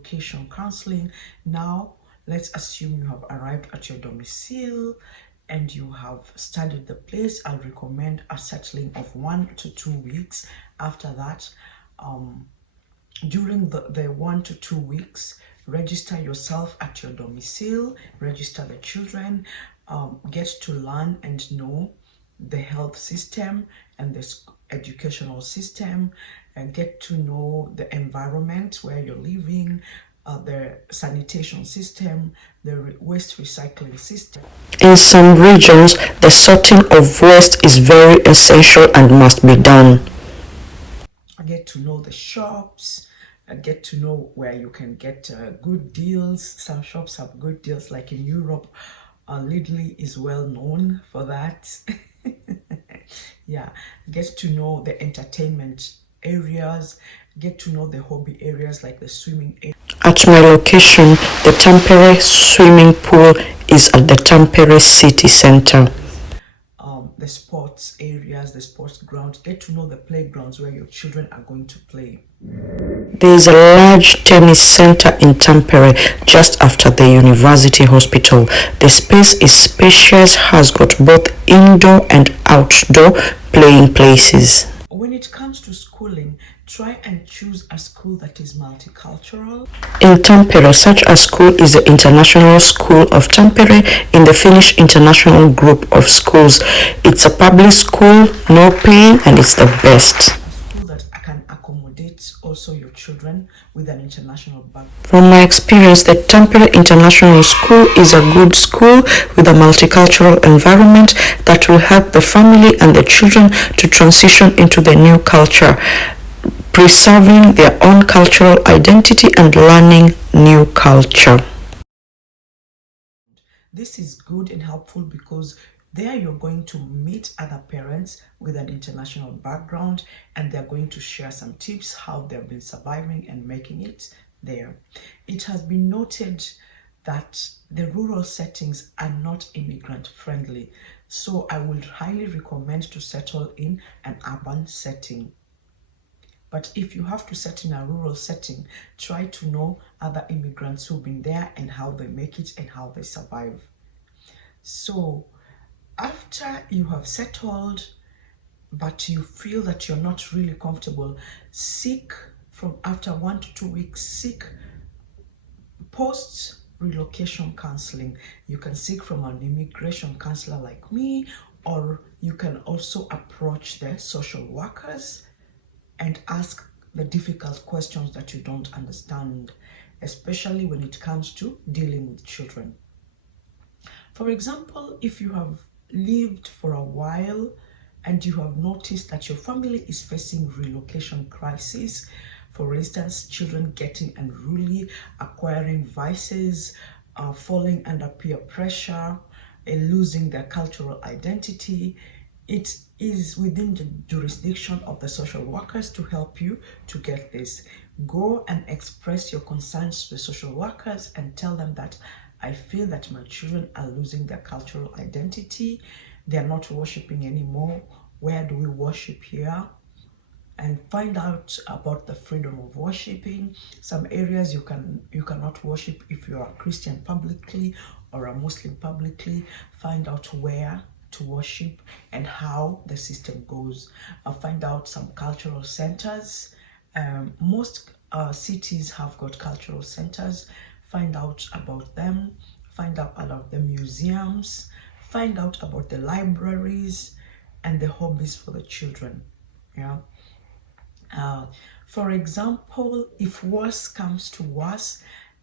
relocation counseling. Now, let's assume you have arrived at your domicile and you have studied the place. I'll recommend a settling of 1 to 2 weeks. After that, during the 1 to 2 weeks, register yourself at your domicile, register the children, get to learn and know the health system and the educational system, and get to know the environment where you're living, the sanitation system, the waste recycling system. In some regions, the sorting of waste is very essential and must be done. Get to know the shops, get to know where you can get good deals. Some shops have good deals, like in Europe. Lidl is well known for that. Yeah, get to know the entertainment areas, get to know the hobby areas like the swimming area. At my location, the Tampere swimming pool is at the Tampere city center. The sports areas, the sports grounds, get to know the playgrounds where your children are going to play. There is a large tennis center in Tampere just after the university hospital. The space is spacious, has got both indoor and outdoor playing places. When it comes to schooling, try and choose a school that is multicultural. In Tampere, such a school is the International School of Tampere in the Finnish International Group of Schools. It's a public school, no pay, and it's the best. A school that can accommodate also your children with an international background. From my experience, the Tampere International School is a good school with a multicultural environment that will help the family and the children to transition into the new culture, preserving their own cultural identity and learning new culture. This is good and helpful because there you're going to meet other parents with an international background, and they're going to share some tips how they've been surviving and making it there. It has been noted that the rural settings are not immigrant friendly, so I would highly recommend to settle in an urban setting. But if you have to settle in a rural setting, try to know other immigrants who've been there and how they make it and how they survive. So after you have settled, but you feel that you're not really comfortable, seek from after 1 to 2 weeks, seek post-relocation counseling. You can seek from an immigration counselor like me, or you can also approach the social workers and ask the difficult questions that you don't understand, especially when it comes to dealing with children. For example, if you have lived for a while and you have noticed that your family is facing relocation crisis, for instance, children getting unruly, acquiring vices, falling under peer pressure, and losing their cultural identity, it is within the jurisdiction of the social workers to help you to get this. Go and express your concerns to the social workers and tell them that I feel that my children are losing their cultural identity. They are not worshiping anymore. Where do we worship here? And find out about the freedom of worshiping. Some areas you cannot worship if you are a Christian publicly or a Muslim publicly. Find out where to worship and how the system goes. Find out some cultural centers. Most cities have got cultural centers. Find out about them. Find out about the museums. Find out about the libraries and the hobbies for the children. Yeah. For example, if worse comes to worse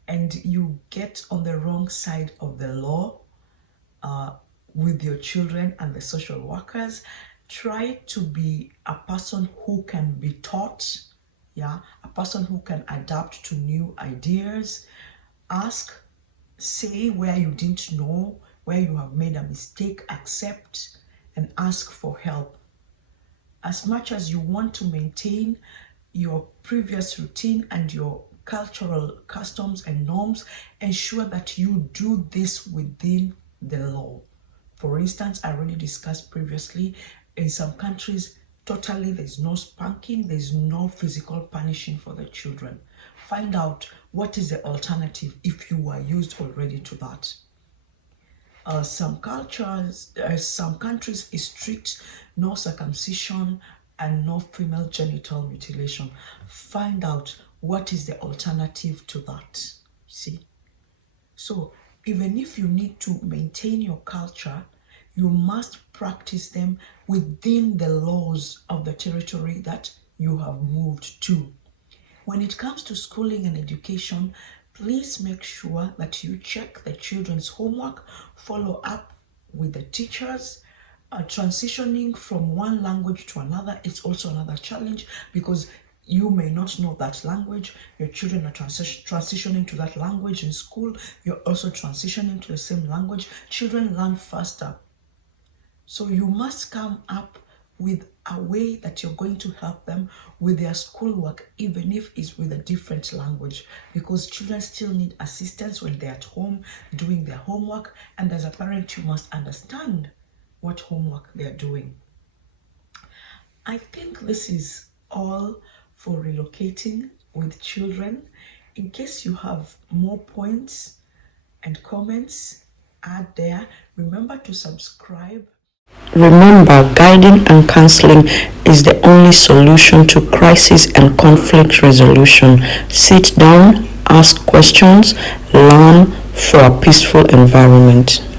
and you get on the wrong side of the law with your children and the social workers, try to be a person who can be taught, yeah, a person who can adapt to new ideas. Ask, say where you didn't know, where you have made a mistake, accept and ask for help. As much as you want to maintain your previous routine and your cultural customs and norms, ensure that you do this within the law. For instance, I already discussed previously, in some countries, Totally, there's no spanking, there's no physical punishing for the children. Find out what is the alternative if you are used already to that. Some cultures, some countries is strict, no circumcision and no female genital mutilation. Find out what is the alternative to that. See? So even if you need to maintain your culture, you must practice them within the laws of the territory that you have moved to. When it comes to schooling and education, please make sure that you check the children's homework, follow up with the teachers. Transitioning from one language to another is also another challenge, because you may not know that language. Your children are transitioning to that language in school. You're also transitioning to the same language. Children learn faster. So you must come up with a way that you're going to help them with their schoolwork, even if it's with a different language, because children still need assistance when they're at home doing their homework. And as a parent, you must understand what homework they're doing. I think this is all for relocating with children. In case you have more points and comments, add there. Remember to subscribe. Remember, guiding and counseling is the only solution to crisis and conflict resolution. Sit down, ask questions, learn for a peaceful environment.